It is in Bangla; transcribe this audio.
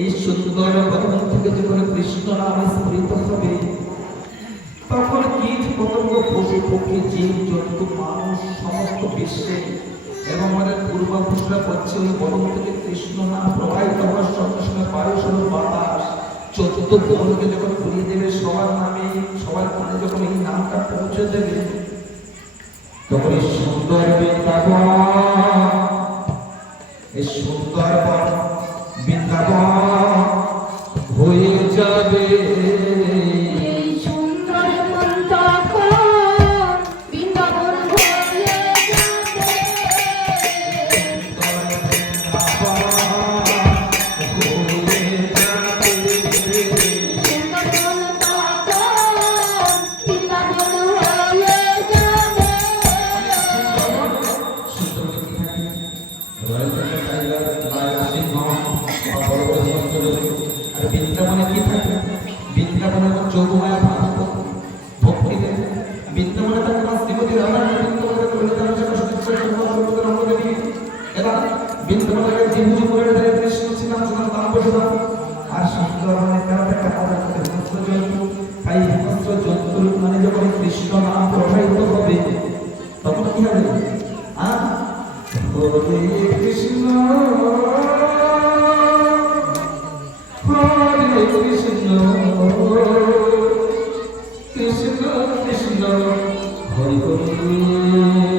এই সুন্দর বদন থেকে যখন কৃষ্ণ নামে স্মৃত হবে তখন কীট পতঙ্গ মানুষ সমস্ত বিশ্বে এবং আমাদের পূর্বাপুরুষরা করছে ওই বদন থেকে কৃষ্ণ নাম চতুর্থ ভুবনকে যখন ঘুরিয়ে দেবে সবার নামে, সবার মনে যখন এই নামটা পৌঁছে দেবে, তখন এই সুন্দর বৃন্দাবন, এই সুন্দর বন বৃন্দাবন বৃন্দাবনে তো চৌমায়া ভারত। ভক্তি দেয় বৃন্দাবনে থাকে মা শ্রীমতী রাধা বৃন্দাবনে করে তারা যখন সত্যি সত্যি আমাদের এবার জীবনী করে দেয় কৃষ্ণ ছিলাম ছিলাম নাম বসলাম আর সুন্দরবনে তারা একটা কথা বলে হিংস্র জন্তু। তাই হিংস্র জন্তুর মানে যখন কৃষ্ণ নাম প্রবাহিত হবে, তখন কি হবে? আ? হরে কৃষ্ণ। হরে কৃষ্ণ। Mm-hmm.